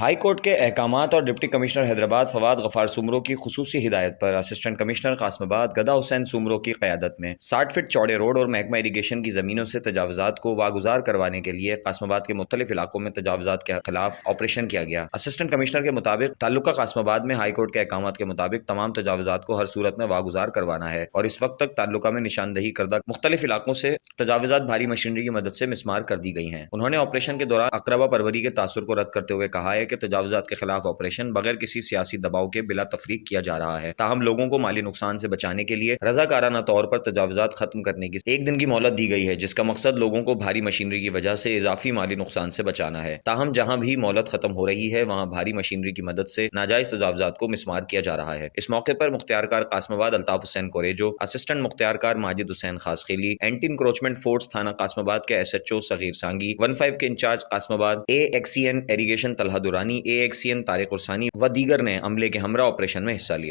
High court کے احکامات اور ڈپٹی کمشنر حیدرآباد فواد غفار سومرو کی خصوصی ہدایت پر اسسٹنٹ کمشنر قاسم آباد گدا حسین سومرو کی قیادت میں 60 فٹ چوڑے روڈ اور محکمہ اریگیشن کی زمینوں سے تجاوزات کو واگزار کروانے کے لیے قاسم آباد کے مختلف علاقوں میں تجاوزات کے خلاف آپریشن کیا گیا۔ اسسٹنٹ کمشنر کے مطابق تعلقہ قاسم آباد میں ہائی کورٹ کے احکامات کے مطابق تمام تجاوزات کو ہر صورت میں واگزار کروانا ہے اور اس وقت تک تعلقہ میں نشاندہی کردہ مختلف علاقوں سے تجاوزات بھاری مشینری کی مدد سے مسمار کر دی گئی ہیں۔ انہوں نے آپریشن کے دوران اقربا پروری کے تاثر کو رد کرتے ہوئے کہا ہے کہ تجاوزات کے خلاف آپریشن بغیر کسی سیاسی دباؤ کے بلا تفریق کیا جا رہا ہے، تاہم لوگوں کو مالی نقصان سے بچانے کے لیے رضاکارانہ طور پر تجاوزات ختم کرنے کی 1 دن کی مہلت دی گئی ہے، جس کا مقصد لوگوں کو بھاری مشینری کی وجہ سے اضافی مالی نقصان سے بچانا ہے۔ تاہم جہاں بھی مہلت ختم ہو رہی ہے وہاں بھاری مشینری کی مدد سے ناجائز تجاوزات کو مسمار کیا جا رہا ہے۔ اس موقع پر مختار کار قاسم آباد الطاف حسین کوریجو، اسسٹنٹ مختار کار ماجد حسین خاصخیلی، اینٹی انکروچمنٹ فورس تھانہ قاسم آباد کے SHO صغیر سانگی، 15 کے انچارج قاسم آباد AXCN irrigation Talha Durrani, AXCN Tariq عرسانی و دیگر نے عملے کے ہمراہ آپریشن میں حصہ لیا۔